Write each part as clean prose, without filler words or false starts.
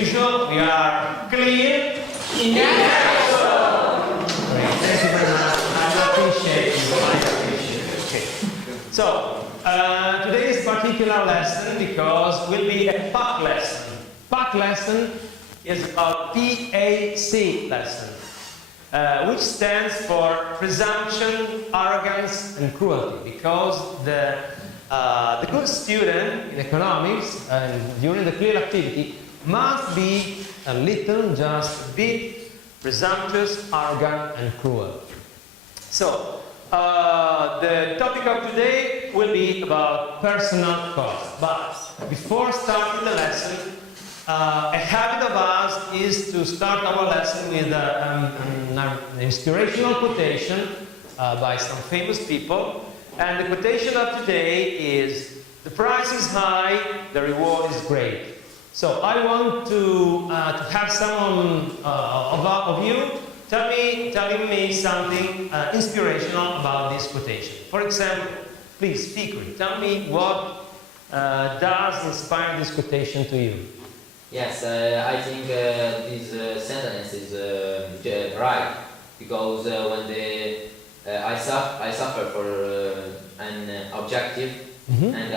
usual, we are clear. Yes! Great, thank you very much. I appreciate you. Okay. So, today's particular lesson, because will be a PAC lesson. PAC lesson is about PAC lesson, which stands for presumption, arrogance, and cruelty. Because the good student in economics during the clear activity must be a little, just a bit presumptuous, arrogant, and cruel. So, the topic of today will be about personal cost. But before starting the lesson, a habit of ours is to start our lesson with an inspirational quotation by some famous people. And the quotation of today is, "The price is high, the reward is great." So I want to have someone of you telling me something inspirational about this quotation. For example, please, speaker, tell me what does inspire this quotation to you? Yes, I think this sentence is right, because when I suffer for an objective, and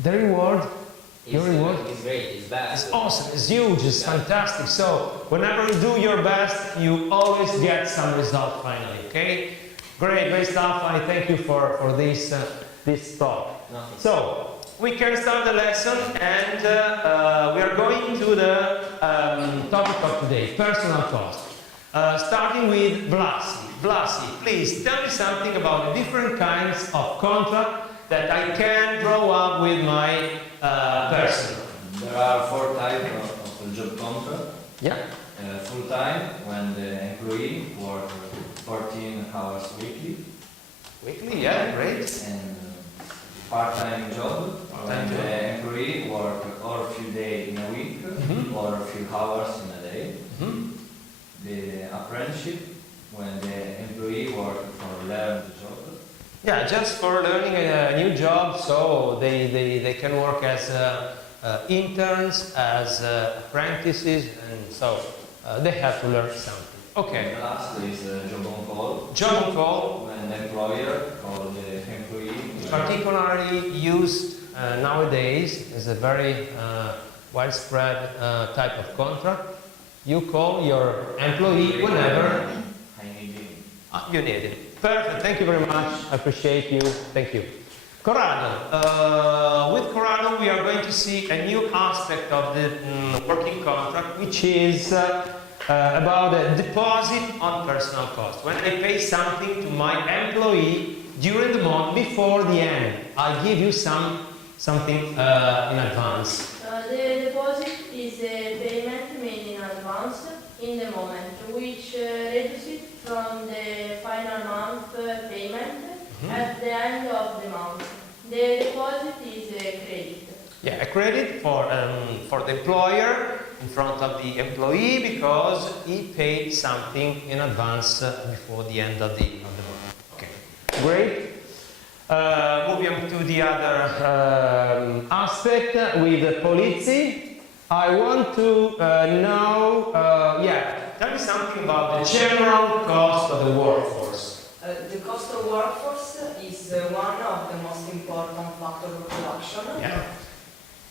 the reward, your reward is great, it's best. It's awesome, it's huge, it's fantastic. So whenever you do your best, you always get some result finally. Okay, great stuff. I thank you for this talk. Nothing. So we can start the lesson, and we are going to the topic of today, personal cost. Starting with Blasi. Blasi, please tell me something about the different kinds of contract that I can draw up with my person. There are 4 types of job contract. Yeah. Full-time, when the employee works 14 hours weekly. Weekly, yeah, great. And part-time job, when the employee works or a few days in a week, or a few hours in a day. The apprenticeship, when the employee works for learn the job. Yeah, just for learning a new job, so they can work as interns, as apprentices, and so they have to learn something. Okay. And the last is job on call. Job on call. When the employer calls the employee. Particularly used nowadays as a very widespread type of contract. You call your employee whenever I need him. you need it. Perfect, thank you very much. I appreciate you. Thank you. Corrado. With Corrado, we are going to see a new aspect of the working contract, which is about a deposit on personal cost. When I pay something to my employee during the month before the end, I give you something in advance. The deposit is a payment made in advance in the moment, which reduces from the final month payment at the end of the month. The deposit is a credit. Yeah, a credit for the employer in front of the employee, because he paid something in advance before the end of the month. Okay, great. Moving on to the other aspect with the policy. I want to know, tell me something about the general cost of the workforce. The cost of workforce is one of the most important factors of production. Yeah.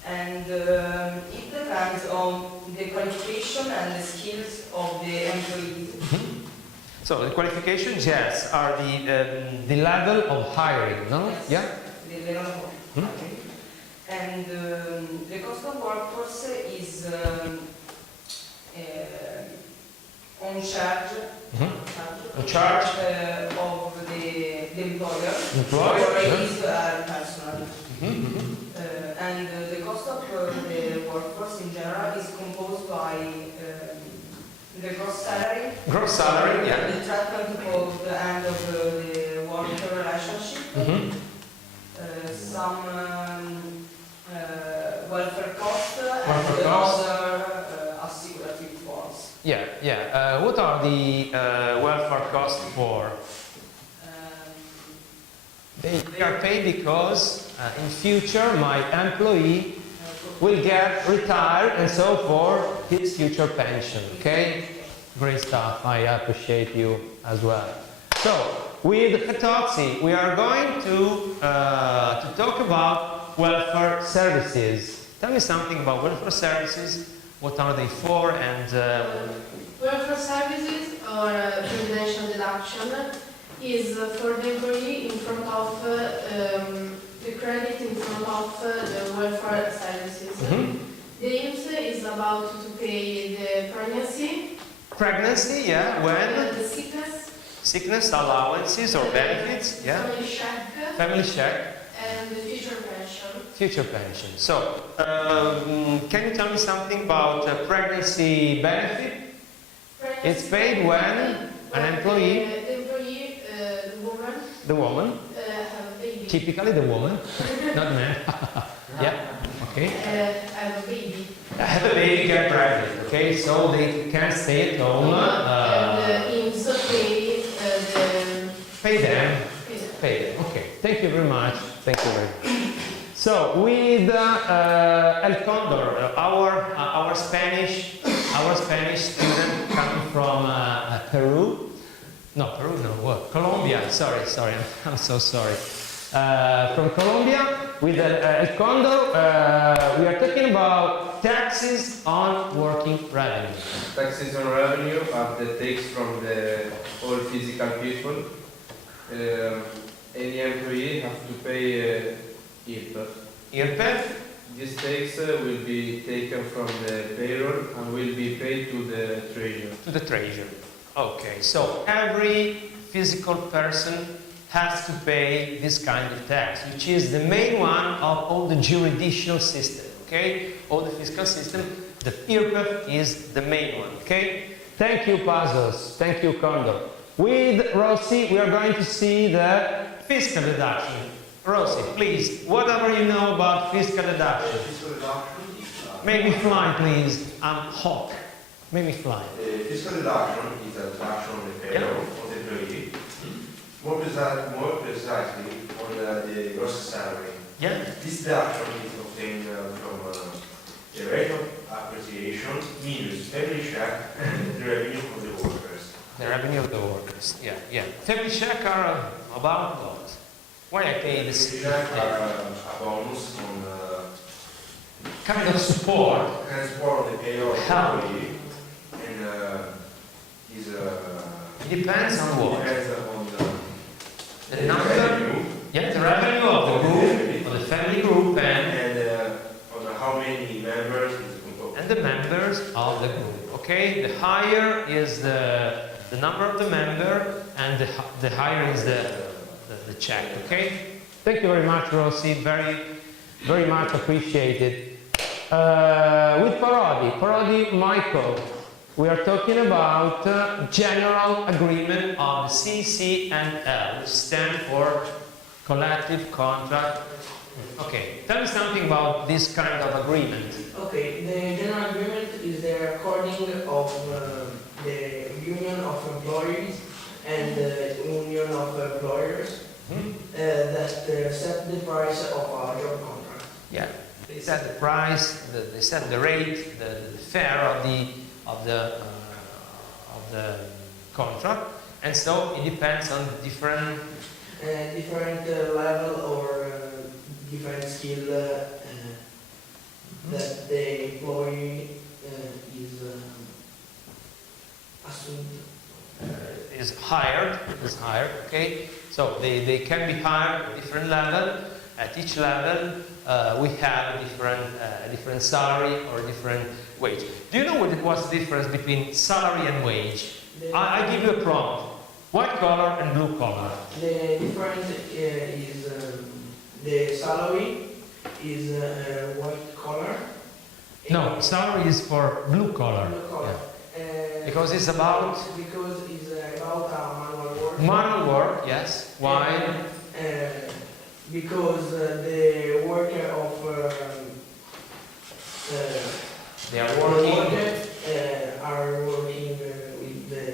And it depends on the qualification and the skills of the employees. So the qualifications, yes, are the level of hiring, no? Yes. Yeah. The level of hiring. And the cost of workforce is on charge. On charge of the employer. Employer, Employees are personal. And the cost of the workforce in general is composed by the gross salary. Gross salary, yeah. The treatment of the end of the work relationship. Some welfare costs and other assicurative forms. Yeah. What are the welfare costs for? They are paid because in future my employee will get retired and so for his future pension. Okay? Great stuff. I appreciate you as well. So, with Fetozzi, we are going to talk about welfare services. Tell me something about welfare services. What are they for? And welfare services or presidential deduction is for the employee in front of the credit in front of the welfare services. The IMSS is about to pay the pregnancy, yeah. When the sickness allowances or benefits, yeah. Family check. And the future pension. Future pension. So, can you tell me something about pregnancy benefit? It's paid when an employee, the employee, the woman, have a baby. typically the woman, not man. Yeah. Okay. Have a baby. Have a baby, get pregnant. Okay, so they can stay at home. And IMSS Pay them. Pay them. Okay. Thank you very much. Thank you very much. So with El Condor, our Spanish student coming from Peru. No, Peru. No, what? Colombia. Sorry. I'm so sorry. From Colombia, with El Condor, we are talking about taxes on working revenue. Taxes on revenue are the tax from the all physical people. Any employee has to pay IRPEF. IRPEF? This tax will be taken from the payroll and will be paid to the treasury. To the treasury. Okay, so every physical person has to pay this kind of tax, which is the main one of all the juridical system, okay? All the fiscal system, the IRPEF is the main one, okay? Thank you, Pazos. Thank you, Condor. With Rossi, we are going to see the fiscal deduction. Rossi, please, whatever you know about fiscal deduction. Fiscal deduction is Make me fly, please. I'm hot. Make me fly. fiscal deduction is a deduction on the payroll of the employee. More precisely on the gross salary. Yeah? This deduction is obtained from the rate of appreciation minus family check and the revenue of the workers. The revenue of the workers. Yeah. Family check are about what? Why I pay this? Family check are a bonus on Kind of support. on the payroll of Help. the employee, and is It depends on what? depends on The number. revenue Yeah, the revenue of the group, of the family group, and and on how many members is composed. the members of the group. Okay, the higher is the number of the member, and the higher is the check. Okay. Thank you very much, Rossi. Very much appreciated. With Parodi Michael, we are talking about General Agreement of the CC&L, which stand for Collective Contract. Okay, tell me something about this kind of agreement. Okay, the general agreement is the recording of the union of employees and the union of employers that set the price of a job contract. Yeah, they set the price, they set the rate, the fare of the contract, and so it depends on different. Different level or different skill that the employee is assumed. Is hired, okay? So they can be hired at different level. At each level, we have a different salary or different wage. Do you know what's the difference between salary and wage? I give you a prompt. White collar and blue collar. The difference is the salary is white collar. No, salary is for blue collar. Blue collar. Because it's about a manual work. manual work, yes. Why? Because the worker of They are working are working with the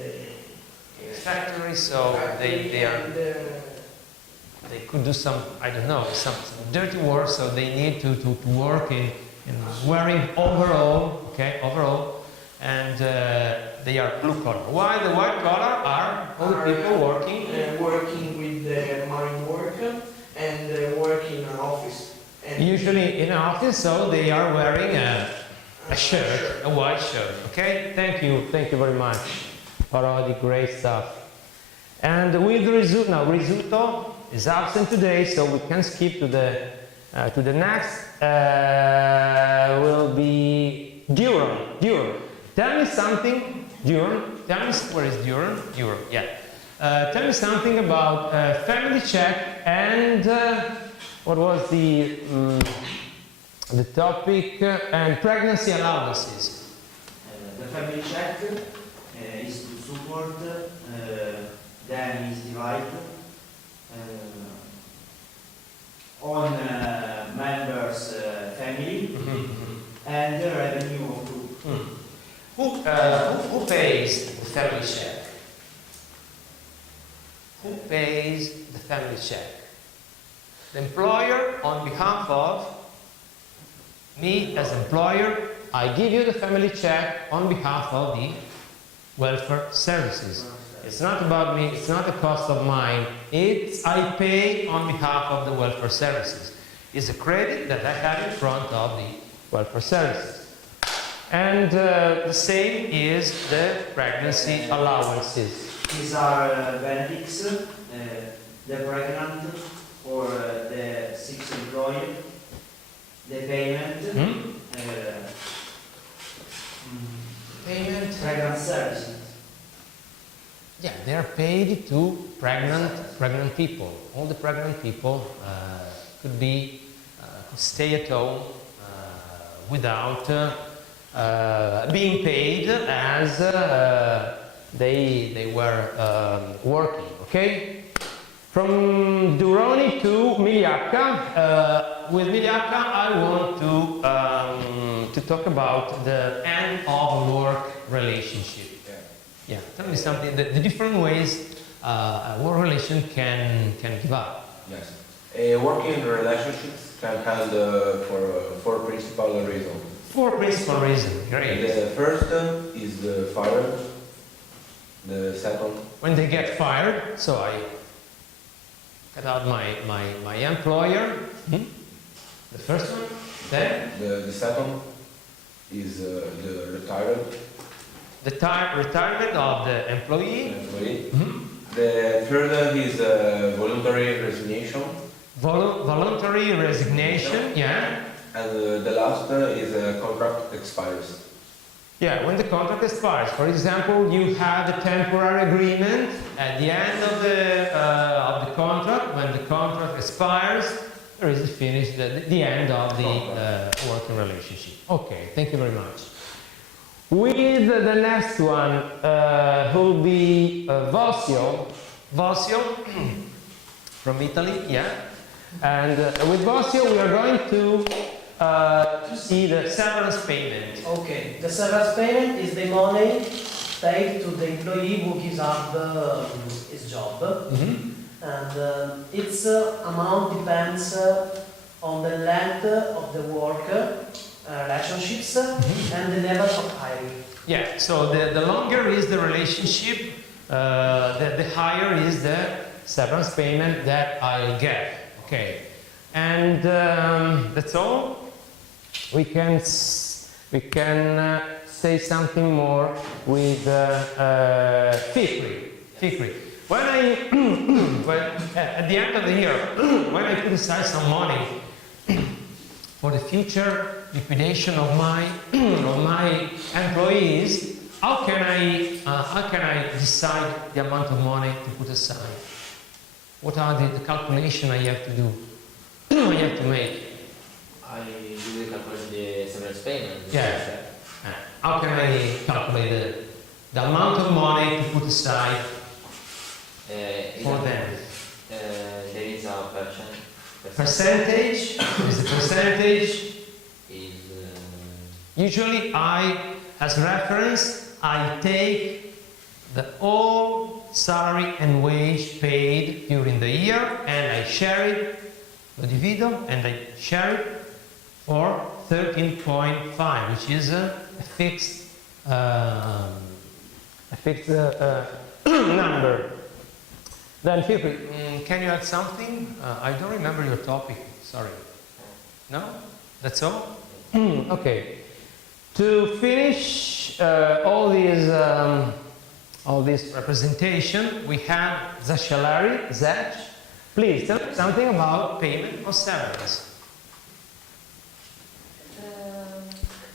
factory, so they could do some, I don't know, some dirty work, so they need to work in wearing overall, okay, overall, and they are blue collar. While the white collar are all the people working. Working with the marine work and work in an office. And Usually in an office, so they are wearing a shirt, a white shirt. Okay, thank you very much for all the great stuff. And with Rizzuto, now Rizzuto is absent today, so we can skip to the next. Will be Duron. Duron. Tell me something, Duron. Tell me where is Duron? Duron. Yeah. Tell me something about family check and what was the topic and pregnancy allowances. The family check is to support them is divided on members' family and the revenue of group. Who pays the family check? Who pays the family check? The employer, on behalf of me as employer, I give you the family check on behalf of the welfare services. It's not about me, it's not a cost of mine, it's I pay on behalf of the welfare services. It's a credit that I have in front of the welfare services. And the same is the pregnancy allowances. These are benefits, the pregnant or the sick employee, the payment, Payment? pregnant services. Yeah, they are paid to pregnant people. All the pregnant people could stay at home without being paid as they were working. Okay. From Duroni to Migliacca. With Migliacca, I want to talk about the end of work relationship. Yeah, tell me something. The different ways a work relation can give up. Yes, a working relationships can have for four principal reasons. Four principal reasons. Great. The first is the fire. The second, When they get fired, so I cut out my employer. The first one. Then the second is the retirement. the retirement of the employee. The third is voluntary resignation. Voluntary resignation. Yeah. And the last is contract expires. Yeah, when the contract expires. For example, you have a temporary agreement at the end of the contract. When the contract expires, there is the end of the working relationship. Okay, thank you very much. With the next one, who will be Vosio from Italy, yeah. And with Vosio, we are going to see the severance payment. Okay, the severance payment is the money paid to the employee who gives up his job. And its amount depends on the length of the work relationships and the level of hiring. Yeah, so the longer is the relationship, the higher is the severance payment that I'll get. Okay, and that's all. We can say something more with Fikri. When at the end of the year, when I put aside some money for the future liquidation of my employees, how can I decide the amount of money to put aside? What are the calculation I have to do? I have to make. I do the calculation the severance payment. Yeah. How can I calculate the amount of money to put aside for them? There is a Percentage is the percentage. Is Usually as reference, I take the whole salary and wage paid during the year and I share it, lo divido, and I share it for 13.5, which is a fixed number. Then Fikri, can you add something? I don't remember your topic, sorry. No? That's all? Okay. To finish all this representation, we have Zashalari, Zach. Please tell me something about payment or severance.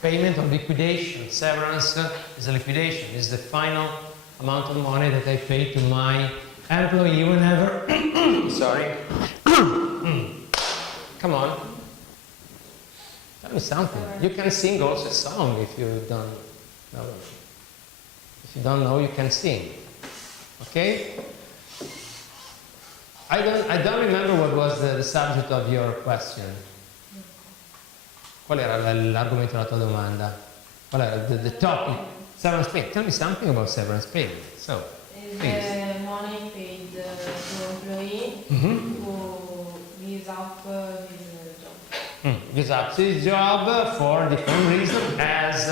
Payment or liquidation. Severance is a liquidation, is the final amount of money that I pay to my employee whenever. Sorry. Come on. Tell me something. You can sing also a song if you don't know. If you don't know, you can sing. Okay? I don't remember what was the subject of your question. Qual era l'argomento della tua domanda? Qual era the topic? Severance payment. Tell me something about severance payment. So, please. The money paid to employee who gives up his job. Gives up his job for different reasons, as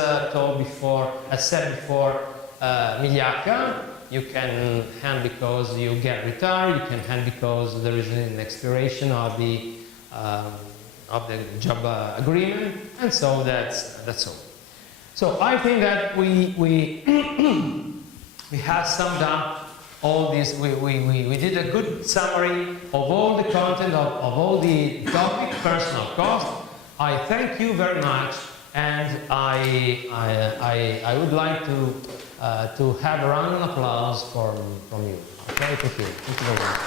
said before, Migliacca. You can hand because you get retired. You can hand because there is an expiration of the job agreement, and so that's all. So I think that we have summed up all this. We did a good summary of all the content of all the topic, personal cost. I thank you very much, and I would like to have a round of applause from you. Okay, thank you. Thank you very much.